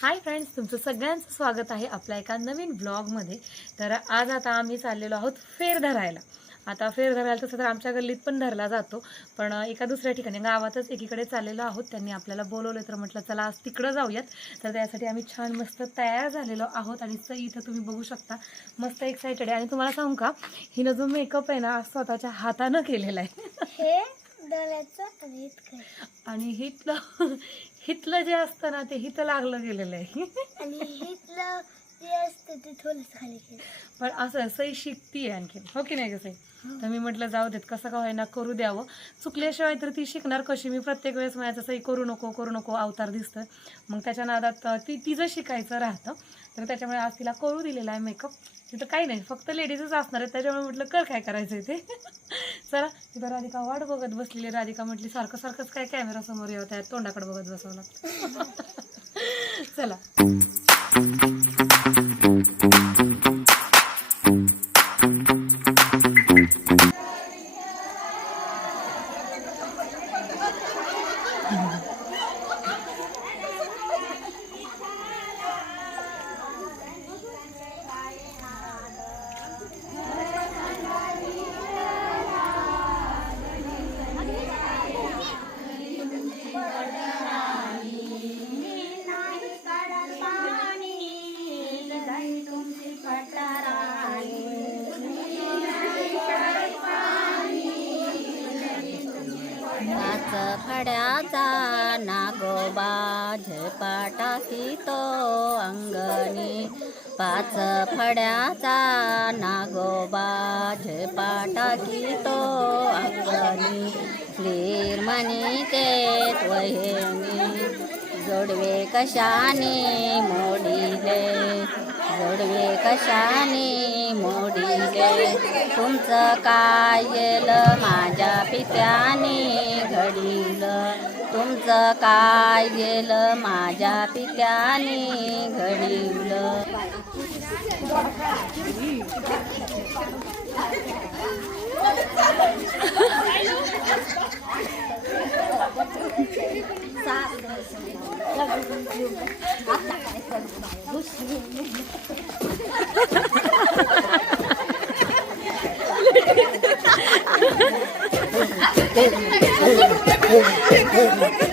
Hi friends तुमचं सगळ्यांचं स्वागत आहे आपल्या एका नवीन ब्लॉगमध्ये. तर आज आता आम्ही चाललेलो आहोत फेर धरायला. आता फेर धरायला तसं तर आमच्या गल्लीत पण धरला जातो पण एका दुसऱ्या ठिकाणी गावातच एकीकडे चाललेलो आहोत. त्यांनी आपल्याला बोलवलं तर म्हटलं चला आज तिकडं जाऊयात. तर त्यासाठी आम्ही छान मस्त तयार झालेलो आहोत आणि सई इथं तुम्ही बघू शकता मस्त एक्सायटेड आहे. आणि तुम्हाला सांगू का हिनं जो मेकअप आहे ना स्वतःच्या हातानं केलेला आहे. आणि हितलं हितलं जे असतं ना ते हिथं लागलं गेलेलं आहे. आणि हितलं जे असतं ते थोडंच खाली पण असं सई शिकतीये आणखी हो की नाही कसं तर मी म्हटलं जाऊ देत कसं का होईना करू द्यावं. चुकल्याशिवाय तर ती शिकणार कशी? मी प्रत्येक वेळेस म्हणायचं सई करू नको करू नको अवतार दिसतोय मग त्याच्या नादात अं, ती तिचं शिकायचं राहतं. तर त्याच्यामुळे आज तिला करू दिलेला आहे मेकअप तिथं काही नाही फक्त लेडीजच असणार आहे त्याच्यामुळे म्हटलं कर काय करायचं आहे ते? चला तिथं राधिका वाट बघत बसलेली, राधिका म्हटली, सारखं सारखंच कॅमेरा समोर येऊ त्या तोंडाकडे बघत बसावं चला. पाच नागोबा झपाटा तो अंगणी. पाच फड्याचा नागोबा. झपाटा तो अंगणी. क्लीर म्हणी केत वहिनी. जोडवे कशाने मोडीले. जोडवे कशाने मोडीले. तुमचं काय गेलं माझ्या पित्याने घडीलं. तुमचं काय गेलं माझ्या पित्याने घडीलं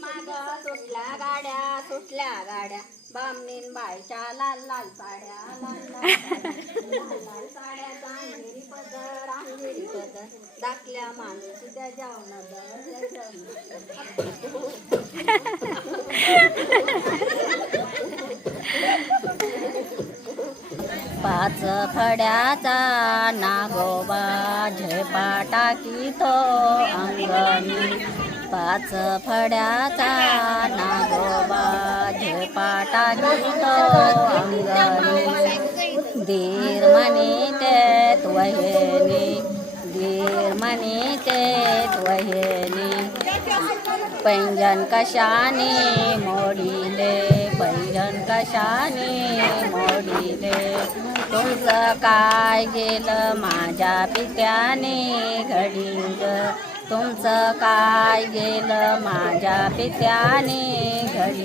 मागा सुटल्या गाड्या सुटल्या गाड्या. बामणीन बायच्या लाल लाल साड्या लाल लाल साड्या, लाल साड्या चांगली पदर अंगिरी पदर. दाखल्या माणूस त्या जेवण पाच फड्याचा नागोबा झेपा टाकीतो अंगणी. पाच फड्याचा नागोबा झेपा टाकीतो अंगणी दीर म्हणे तेत वहेनी दीर म्हणे तेत वहिनी पैंजन कशाने मोडीले पैंजन कशाने मोडीले? तुमचं काय गेलं माझ्या पित्याने घडीलं? तुमचं काय गेलं माझ्या पित्याने घरी?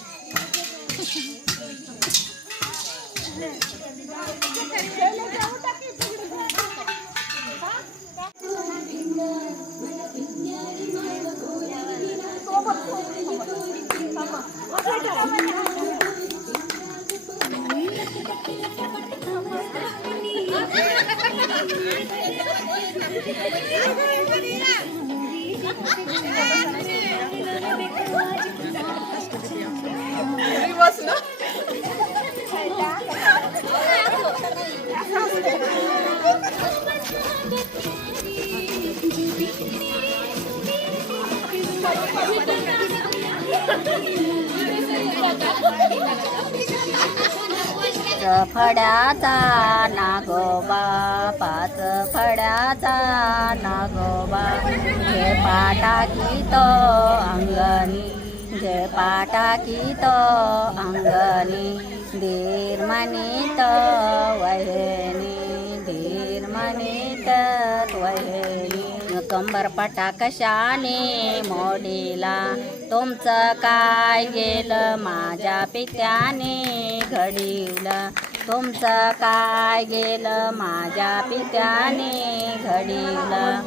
उतर की फड्याचा नागोबा पाच फड्याचा नागोबा. जे पाटाकी तो अंगणी जे पाटाकी तो अंगणी देर म्हणीत तो कंबरपटा कशाने मोडीला. तुमचं काय गेलं माझ्या पित्याने घडीवलं. तुमचं काय गेलं माझ्या पित्याने घडीवलं.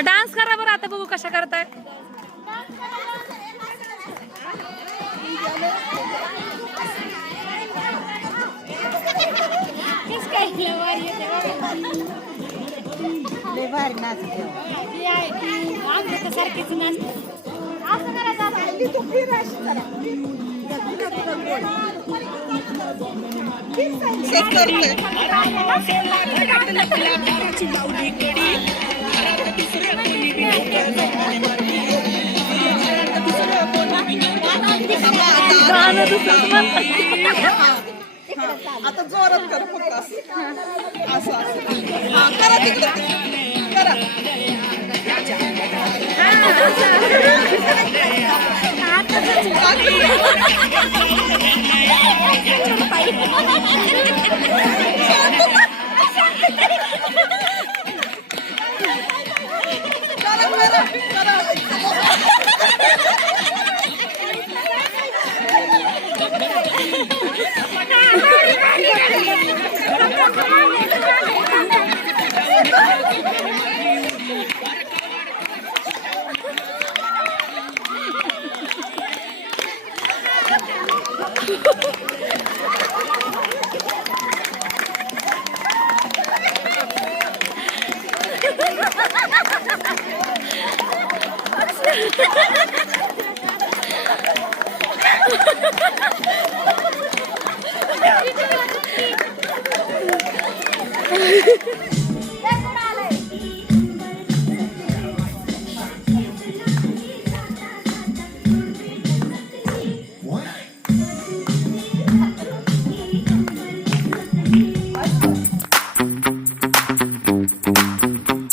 हा डान्स करा बरं आता बघू कशा करताय गाणं दुसरंच म्हणतात. आता जोरात कर फक्त असं. असं करा तिकडे. करा. から。Yeah.